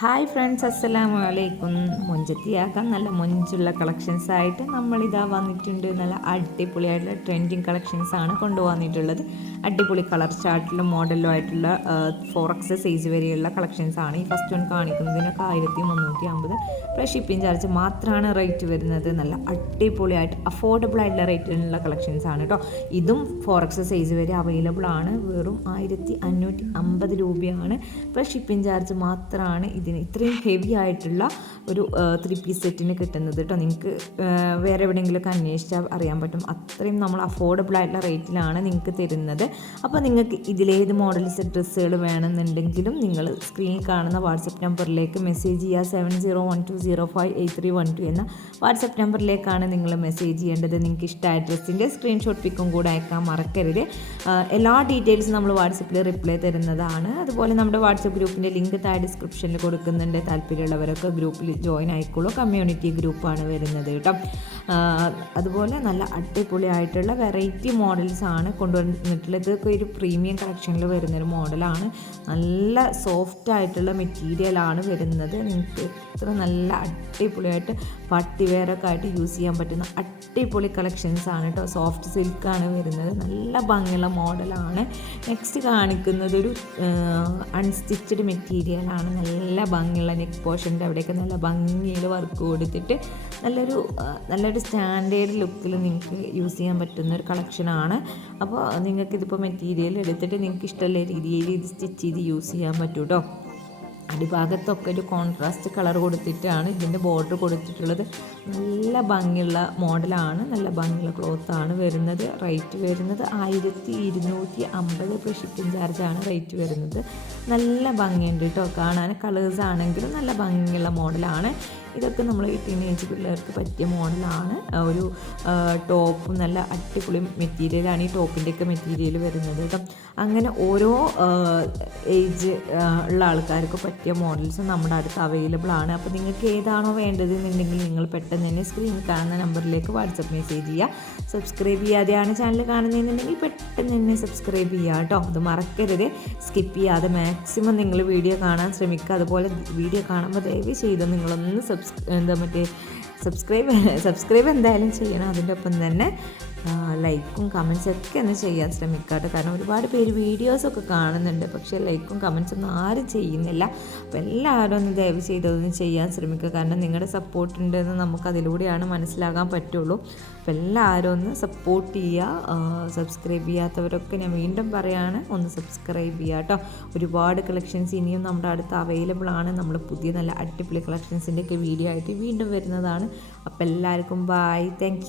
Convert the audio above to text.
Hi friends അസ്സലാമു അലൈക്കും. മൊഞ്ചത്തിയാക്കാൻ നല്ല മൊഞ്ചുള്ള കളക്ഷൻസ് ആയിട്ട് നമ്മളിതാ വന്നിട്ടുണ്ട്. നല്ല അടിപൊളിയായിട്ടുള്ള ട്രെൻഡിങ് കളക്ഷൻസ് ആണ് കൊണ്ടുവന്നിട്ടുള്ളത്. അടിപൊളി കളർ ചാർട്ടിലും മോഡലും ആയിട്ടുള്ള ഫോർ എക്സ് സൈസ് വരെയുള്ള കളക്ഷൻസ് ആണ്. ഈ ഫസ്റ്റ് വൺ കാണിക്കുന്നതിനൊക്കെ ആയിരത്തി മുന്നൂറ്റി അമ്പത് പ്ലസ് ഷിപ്പിംഗ് ചാർജ് മാത്രമാണ് റേറ്റ് വരുന്നത്. നല്ല അടിപൊളിയായിട്ട് അഫോർഡബിൾ ആയിട്ടുള്ള റേറ്റിലുള്ള കളക്ഷൻസ് ആണ് കേട്ടോ ഇതും ഫോർ എക്സ് സൈസ് വരെ അവൈലബിൾ ആണ്. വെറും ആയിരത്തി അഞ്ഞൂറ്റി അമ്പത് രൂപയാണ് പ്ലസ് ഷിപ്പിംഗ് ചാർജ് മാത്രമാണ് ഇതിന് ഇത്രയും ഹെവി ആയിട്ടുള്ള ഒരു ത്രീ പീസ് സെറ്റിന് കിട്ടുന്നത് കേട്ടോ നിങ്ങൾക്ക് വേറെ എവിടെയെങ്കിലുമൊക്കെ അന്വേഷിച്ചാൽ അറിയാൻ പറ്റും. അത്രയും നമ്മൾ അഫോർഡബിൾ ആയിട്ടുള്ള റേറ്റിലാണ് നിങ്ങൾക്ക് തരുന്നത്. അപ്പോൾ നിങ്ങൾക്ക് ഇതിലേത് മോഡൽസ് ഡ്രസ്സുകൾ വേണമെന്നുണ്ടെങ്കിലും നിങ്ങൾ സ്ക്രീനിൽ കാണുന്ന വാട്സപ്പ് നമ്പറിലേക്ക് മെസ്സേജ് ചെയ്യുക. Seven zero one two zero five eight three one two എന്ന വാട്സപ്പ് നമ്പറിലേക്കാണ് നിങ്ങൾ മെസ്സേജ് ചെയ്യേണ്ടത്. നിങ്ങൾക്ക് ഇഷ്ടമായ ഡ്രസ്സിന്റെ സ്ക്രീൻഷോട്ട് പിക്കും കൂടെ അയക്കാൻ മറക്കരുത്. എല്ലാ ഡീറ്റെയിൽസും നമ്മൾ വാട്സപ്പിൽ റിപ്ലൈ തരുന്നതാണ്. അതുപോലെ നമ്മുടെ വാട്സപ്പ് ഗ്രൂപ്പിന്റെ ലിങ്ക് താഴെ ഡിസ്ക്രിപ്ഷനിൽ കൊടുക്കുന്നുണ്ട് താല്പര്യമുള്ളവരൊക്കെ ഗ്രൂപ്പിൽ ജോയിൻ ആയിക്കോളൂ. കമ്മ്യൂണിറ്റി ഗ്രൂപ്പാണ് വരുന്നത് കേട്ടോ. അതുപോലെ നല്ല അടിപൊളിയായിട്ടുള്ള വെറൈറ്റി മോഡൽസ് ആണ് കൊണ്ടുവന്നിട്ടുള്ളത്. ഇതൊക്കെ ഒരു പ്രീമിയം കളക്ഷനിൽ വരുന്നൊരു മോഡലാണ് നല്ല സോഫ്റ്റ് ആയിട്ടുള്ള മെറ്റീരിയലാണ് വരുന്നത്. നിങ്ങൾക്ക് എത്ര നല്ല അടിപൊളിയായിട്ട് പട്ടി വെയറൊക്കെ ആയിട്ട് യൂസ് ചെയ്യാൻ പറ്റുന്ന അടിപൊളി കളക്ഷൻസ് ആണ് കേട്ടോ സോഫ്റ്റ് സിൽക്കാണ് വരുന്നത്. നല്ല ഭംഗിയുള്ള മോഡലാണ് നെക്സ്റ്റ് കാണിക്കുന്നത് ഒരു അൺസ്റ്റിച്ചഡ് മെറ്റീരിയലാണ് നല്ല ഭംഗിയുള്ള നെക്ക് പോർഷന്റെ അവിടെയൊക്കെ നല്ല ഭംഗിയിൽ വർക്ക് കൊടുത്തിട്ട് നല്ലൊരു നല്ലൊരു സ്റ്റാൻഡേർഡ് ലുക്കിൽ നിങ്ങൾക്ക് യൂസ് ചെയ്യാൻ പറ്റുന്ന ഒരു കളക്ഷനാണ് അപ്പോൾ നിങ്ങൾക്കിതിപ്പോൾ മെറ്റീരിയൽ എടുത്തിട്ട് നിങ്ങൾക്ക് ഇഷ്ടമുള്ള രീതിയിൽ ഇത് സ്റ്റിച്ച് ചെയ്ത് യൂസ് ചെയ്യാൻ പറ്റും കേട്ടോ അടിഭാഗത്തൊക്കെ ഒരു കോൺട്രാസ്റ്റ് കളർ കൊടുത്തിട്ടാണ് ഇതിന്റെ ബോർഡർ കൊടുത്തിട്ടുള്ളത്. നല്ല ഭംഗിയുള്ള മോഡലാണ് നല്ല ഭംഗിയുള്ള ക്ലോത്താണ് വരുന്നത്. റേറ്റ് വരുന്നത് ആയിരത്തി ഇരുന്നൂറ്റി അമ്പത് ഷിപ്പിംഗ് ചാർജാണ് റേറ്റ് വരുന്നത്. നല്ല ഭംഗിയുണ്ട് കേട്ടോ കാണാൻ കളേഴ്സ് ആണെങ്കിലും നല്ല ഭംഗിയുള്ള മോഡലാണ് ഇതൊക്കെ നമ്മൾ ടീനേജ് പിള്ളേർക്ക് പറ്റിയ മോഡലാണ് ഒരു ടോപ്പ് നല്ല അടിപൊളി മെറ്റീരിയലാണ് ഈ ടോപ്പിന്റെയൊക്കെ മെറ്റീരിയൽ വരുന്നത് കേട്ടോ അങ്ങനെ ഓരോ ഏജ് ഉള്ള ആൾക്കാർക്ക് പറ്റിയ മോഡൽസ് നമ്മുടെ അടുത്ത് അവൈലബിൾ ആണ്. അപ്പോൾ നിങ്ങൾക്ക് ഏതാണോ വേണ്ടത് എന്നുണ്ടെങ്കിൽ നിങ്ങൾ പെട്ടെന്ന് തന്നെ സ്ക്രീൻ കാണുന്ന നമ്പറിലേക്ക് വാട്സപ്പ് മെസ്സേജ് ചെയ്യുക സബ്സ്ക്രൈബ് ചെയ്യാതെയാണ് ചാനൽ കാണുന്നതെന്നുണ്ടെങ്കിൽ പെട്ടെന്ന് തന്നെ സബ്സ്ക്രൈബ് ചെയ്യുക കേട്ടോ അത് മറക്കരുത്. സ്കിപ്പ് ചെയ്യാതെ മാക്സിമം നിങ്ങൾ വീഡിയോ കാണാൻ ശ്രമിക്കുക. അതുപോലെ വീഡിയോ കാണുമ്പോൾ ദയവ് ചെയ്ത് നിങ്ങളൊന്ന് സബ്സ് എന്താ മറ്റേ സബ്സ്ക്രൈബ് സബ്സ്ക്രൈബ് എന്തായാലും ചെയ്യണം. അതിന്റെ ഒപ്പം തന്നെ ലൈക്കും കമൻസും ഒക്കെ ഒന്ന് ചെയ്യാൻ ശ്രമിക്കാട്ടോ. കാരണം ഒരുപാട് പേര് വീഡിയോസൊക്കെ കാണുന്നുണ്ട്. പക്ഷേ ലൈക്കും കമൻസ് ഒന്നും ആരും ചെയ്യുന്നില്ല. അപ്പോൾ എല്ലാവരും ഒന്ന് ദയവ് ചെയ്തൊന്ന് ചെയ്യാൻ ശ്രമിക്കുക. കാരണം നിങ്ങളുടെ സപ്പോർട്ട് ഉണ്ടെന്ന് നമുക്ക് അതിലൂടെയാണ് മനസ്സിലാകാൻ പറ്റുള്ളൂ. അപ്പോൾ എല്ലാവരും ഒന്ന് സപ്പോർട്ട് ചെയ്യുക. സബ്സ്ക്രൈബ് ചെയ്യാത്തവരൊക്കെ ഞാൻ വീണ്ടും പറയാണ് ഒന്ന് സബ്സ്ക്രൈബ് ചെയ്യുക കേട്ടോ. ഒരുപാട് കളക്ഷൻസ് ഇനിയും നമ്മുടെ അടുത്ത് അവൈലബിൾ ആണ്. നമ്മൾ പുതിയ നല്ല അടിപൊളി കളക്ഷൻസിന്റെയൊക്കെ വീഡിയോ ആയിട്ട് വീണ്ടും വരുന്നതാണ്. അപ്പോൾ എല്ലാവർക്കും ബായ് താങ്ക്